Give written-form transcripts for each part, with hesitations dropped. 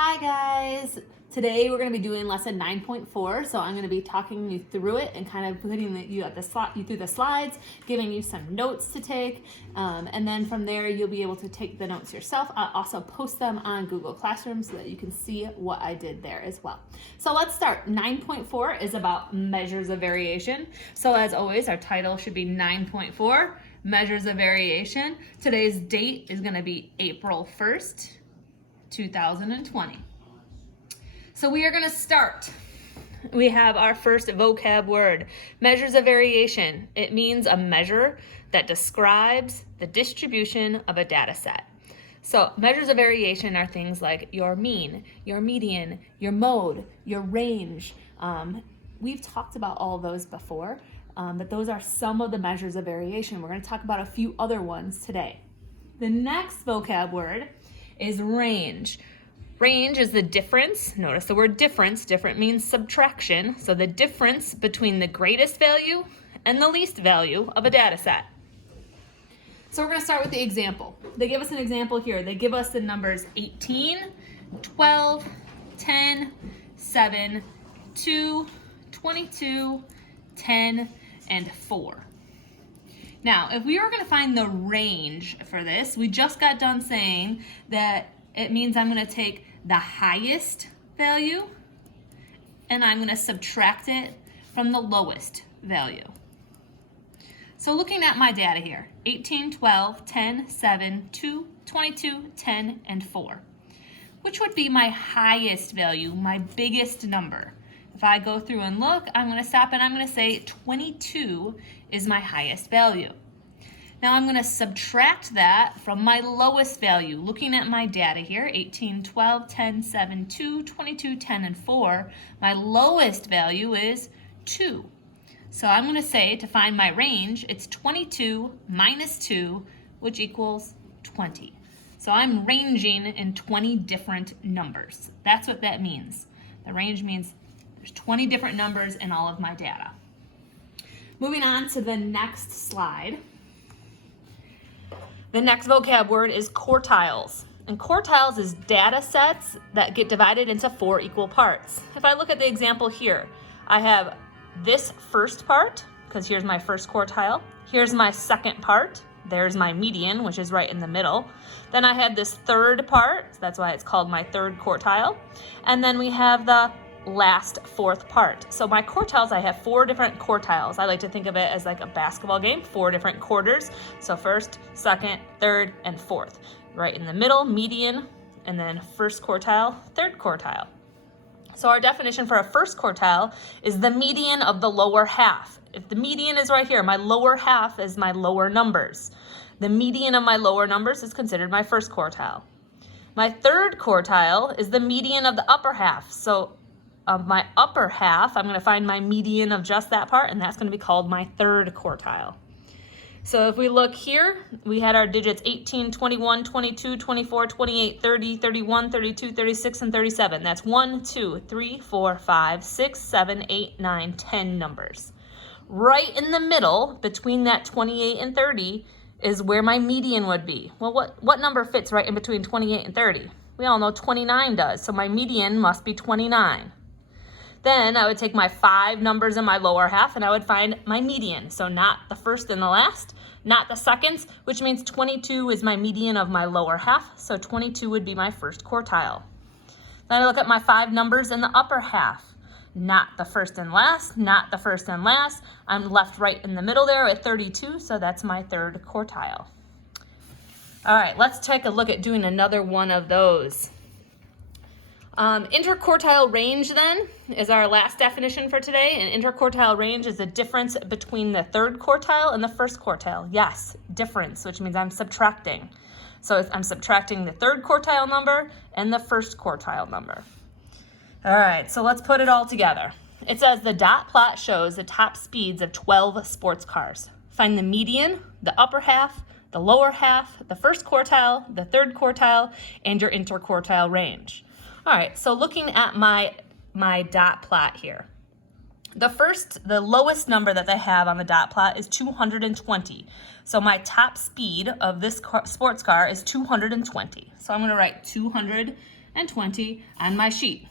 Hi guys! Today we're going to be doing lesson 9.4, so I'm going to be talking you through it and kind of putting you through the slides, giving you some notes to take, and then from there you'll be able to take the notes yourself. I'll also post them on Google Classroom so that you can see what I did there as well. So let's start. 9.4 is about measures of variation. So as always, our title should be 9.4, measures of variation. Today's date is going to be April 1st. 2020. So we are going to start. We have our first vocab word, measures of variation. It means a measure that describes the distribution of a data set. So measures of variation are things like your mean, your median, your mode, your range. We've talked about all of those before, but those are some of the measures of variation. We're going to talk about a few other ones today. The next vocab word is range. Range is the difference. Notice the word difference. Different means subtraction. So the difference between the greatest value and the least value of a data set. So we're going to start with the example. They give us an example here. They give us the numbers 18, 12, 10, 7, 2, 22, 10, and 4. Now, if we were going to find the range for this, we just got done saying that it means I'm going to take the highest value and I'm going to subtract it from the lowest value. So looking at my data here, 18, 12, 10, 7, 2, 22, 10, and 4. Which would be my highest value, my biggest number? If I go through and look, I'm going to stop and I'm going to say 22 is my highest value. Now I'm going to subtract that from my lowest value. Looking at my data here, 18, 12, 10, 7, 2, 22, 10, and 4, my lowest value is 2. So I'm going to say to find my range, it's 22 minus 2, which equals 20. So I'm ranging in 20 different numbers. That's what that means. The range means there's 20 different numbers in all of my data. Moving on to the next slide. The next vocab word is quartiles. And quartiles is data sets that get divided into 4 equal parts. If I look at the example here, I have this first part, because here's my first quartile. Here's my second part. There's my median, which is right in the middle. Then I have this third part, so that's why it's called my third quartile. And then we have the last fourth part. So my quartiles, I have 4 different quartiles. I like to think of it as like a basketball game, 4 different quarters. So first, second, third, and fourth. Right in the middle, median, and then first quartile, third quartile. So our definition for a first quartile is the median of the lower half. If the median is right here, my lower half is my lower numbers. The median of my lower numbers is considered my first quartile. My third quartile is the median of the upper half. So of my upper half, I'm going to find my median of just that part, and that's going to be called my third quartile. So if we look here, we had our digits 18, 21, 22, 24, 28, 30, 31, 32, 36, and 37. That's 1, 2, 3, 4, 5, 6, 7, 8, 9, 10 numbers. Right in the middle, between that 28 and 30, is where my median would be. Well, what number fits right in between 28 and 30? We all know 29 does, so my median must be 29. Then I would take my 5 numbers in my lower half and I would find my median. So not the first and the last, not the seconds, which means 22 is my median of my lower half. So 22 would be my first quartile. Then I look at my 5 numbers in the upper half. Not the first and last, not the first and last. I'm left right in the middle there at 32, so that's my third quartile. All right, let's take a look at doing another one of those. Interquartile range then is our last definition for today. And interquartile range is the difference between the third quartile and the first quartile. Yes, difference, which means I'm subtracting. So I'm subtracting the third quartile number and the first quartile number. All right, so let's put it all together. It says the dot plot shows the top speeds of 12 sports cars. Find the median, the upper half, the lower half, the first quartile, the third quartile, and your interquartile range. All right, so looking at my dot plot here, The lowest number that they have on the dot plot is 220. So my top speed of this sports car is 220. So I'm going to write 220 on my sheet.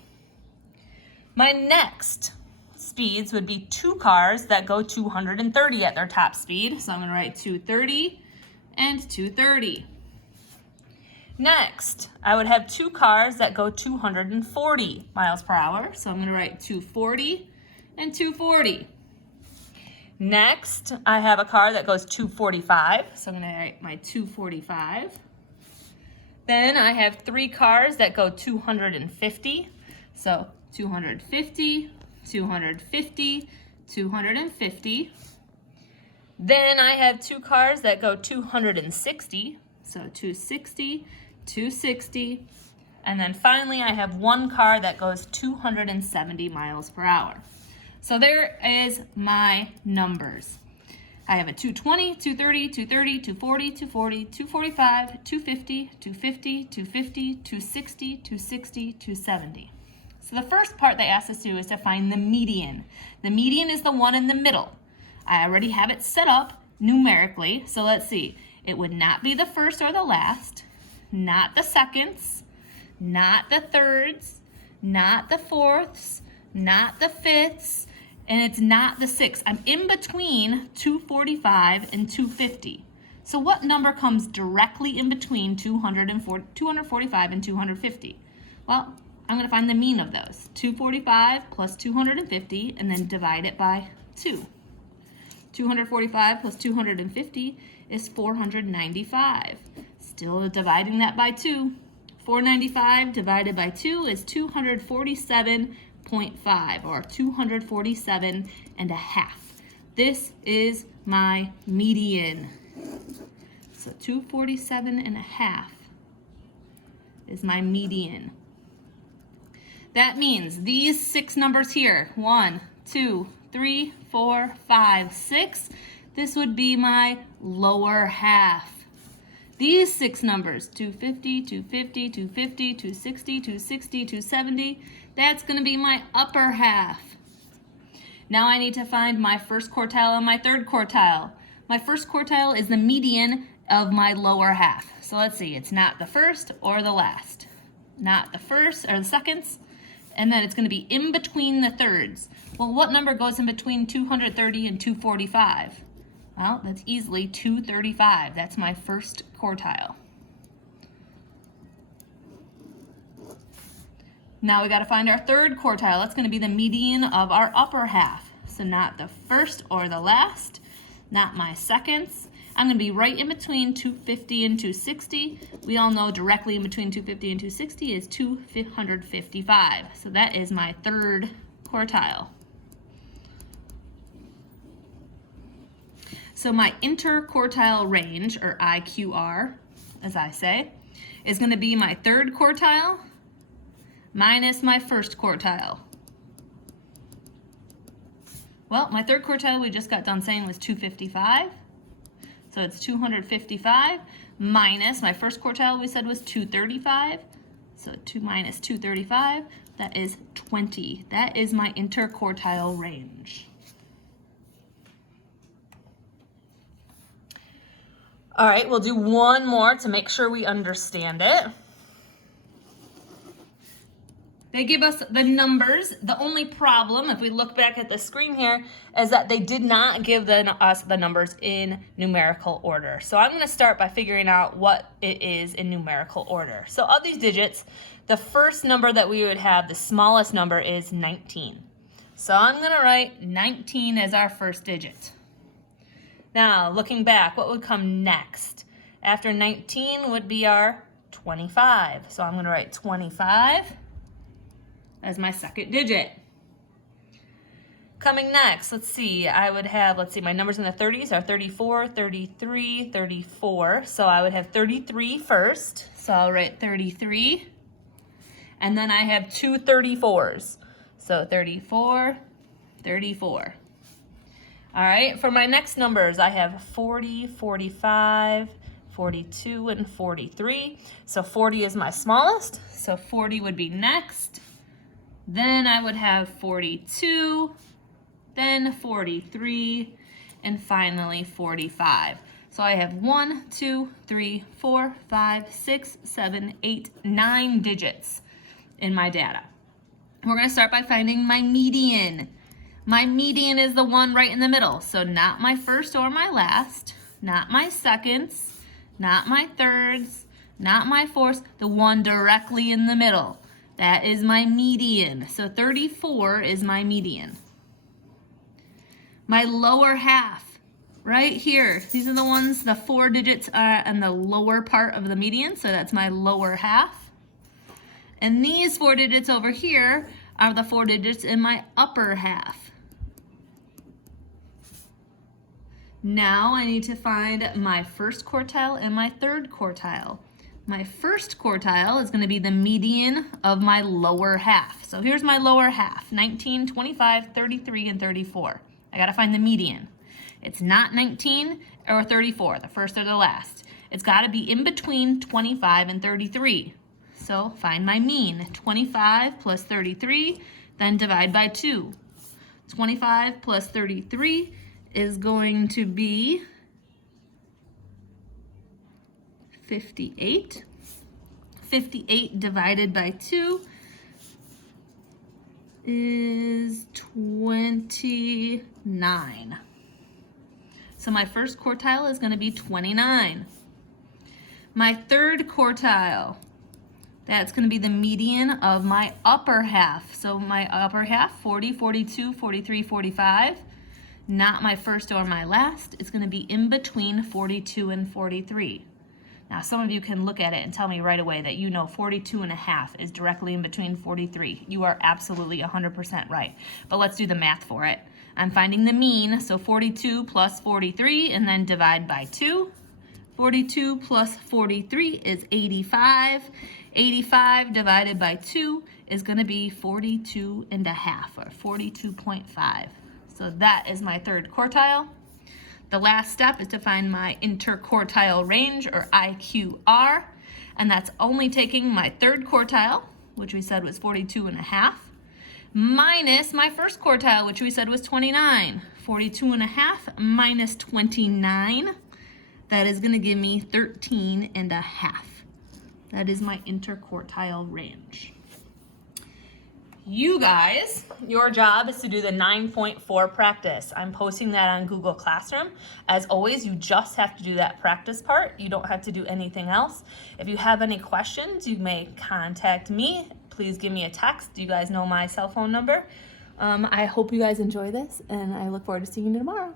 My next speeds would be two cars that go 230 at their top speed. So I'm going to write 230 and 230. Next, I would have two cars that go 240 miles per hour. So I'm going to write 240 and 240. Next, I have a car that goes 245. So I'm going to write my 245. Then I have three cars that go 250. So 250, 250, 250. Then I have two cars that go 260. So 260, 260. And then finally I have one car that goes 270 miles per hour. So there is my numbers. I have a 220, 230, 230, 240, 240, 245, 250, 250, 250, 260, 260, 270. So the first part they asked us to do is to find the median. The median is the one in the middle. I already have it set up numerically. So let's see. It would not be the first or the last, not the seconds, not the thirds, not the fourths, not the fifths, and it's not the sixth. I'm in between 245 and 250. So what number comes directly in between 245 and 250? Well, I'm going to find the mean of those. 245 plus 250, and then divide it by 2. 245 plus 250 is 495. Still dividing that by 2. 495 divided by 2 is 247.5, or 247 and a half. This is my median. So 247 and a half is my median. That means these six numbers here, 1, 2, 3, 4, 5, 6, this would be my lower half. These six numbers, 250, 250, 250, 260, 260, 270, that's going to be my upper half. Now I need to find my first quartile and my third quartile. My first quartile is the median of my lower half. So let's see, it's not the first or the last. Not the first or the seconds. And then it's going to be in between the thirds. Well, what number goes in between 230 and 245? Well, that's easily 235. That's my first quartile. Now we got to find our third quartile. That's going to be the median of our upper half. So not the first or the last, not my seconds. I'm going to be right in between 250 and 260. We all know directly in between 250 and 260 is 255. So that is my third quartile. So my interquartile range, or IQR, as I say, is going to be my third quartile minus my first quartile. Well, my third quartile we just got done saying was 255. So it's 255 minus my first quartile we said was 235. So 2 minus 235, that is 20. That is my interquartile range. All right, we'll do one more to make sure we understand it. They give us the numbers. The only problem, if we look back at the screen here, is that they did not give us the numbers in numerical order. So I'm going to start by figuring out what it is in numerical order. So of these digits, the first number that we would have, the smallest number, is 19. So I'm going to write 19 as our first digit. Now, looking back, what would come next? After 19 would be our 25. So I'm going to write 25 as my second digit. Coming next, let's see, I would have, my numbers in the 30s are 34, 33, 34. So I would have 33 first. So I'll write 33. And then I have two 34s. So 34, 34. All right, for my next numbers, I have 40, 45, 42, and 43. So 40 is my smallest, so 40 would be next. Then I would have 42, then 43, and finally 45. So I have 1, 2, 3, 4, 5, 6, 7, 8, 9 digits in my data. We're going to start by finding my median. My median is the one right in the middle. So not my first or my last, not my seconds, not my thirds, not my fourths, the one directly in the middle. That is my median. So 34 is my median. My lower half, right here. These are the ones, the 4 digits are in the lower part of the median, so that's my lower half. And these 4 digits over here are the 4 digits in my upper half. Now I need to find my first quartile and my third quartile. My first quartile is going to be the median of my lower half. So here's my lower half, 19, 25, 33, and 34. I got to find the median. It's not 19 or 34, the first or the last. It's got to be in between 25 and 33. So find my mean, 25 plus 33, then divide by 2. 25 plus 33 is going to be 58. 58 divided by 2 is 29. So my first quartile is going to be 29. My third quartile, that's going to be the median of my upper half. So my upper half, 40, 42, 43, 45. Not my first or my last. It's going to be in between 42 and 43. Now, some of you can look at it and tell me right away that you know 42 and a half is directly in between 43. You are absolutely 100% right. But let's do the math for it. I'm finding the mean, so 42 plus 43, and then divide by 2. 42 plus 43 is 85. 85 divided by 2 is going to be 42 and a half, or 42.5. So that is my third quartile. The last step is to find my interquartile range, or IQR, and that's only taking my third quartile, which we said was 42 and a half, minus my first quartile, which we said was 29. 42 and a half minus 29, that is going to give me 13 and a half. That is my interquartile range. You guys, your job is to do the 9.4 practice. I'm posting that on Google Classroom. As always, you just have to do that practice part. You don't have to do anything else. If you have any questions, you may contact me. Please give me a text. You guys know my cell phone number. I hope you guys enjoy this, and I look forward to seeing you tomorrow.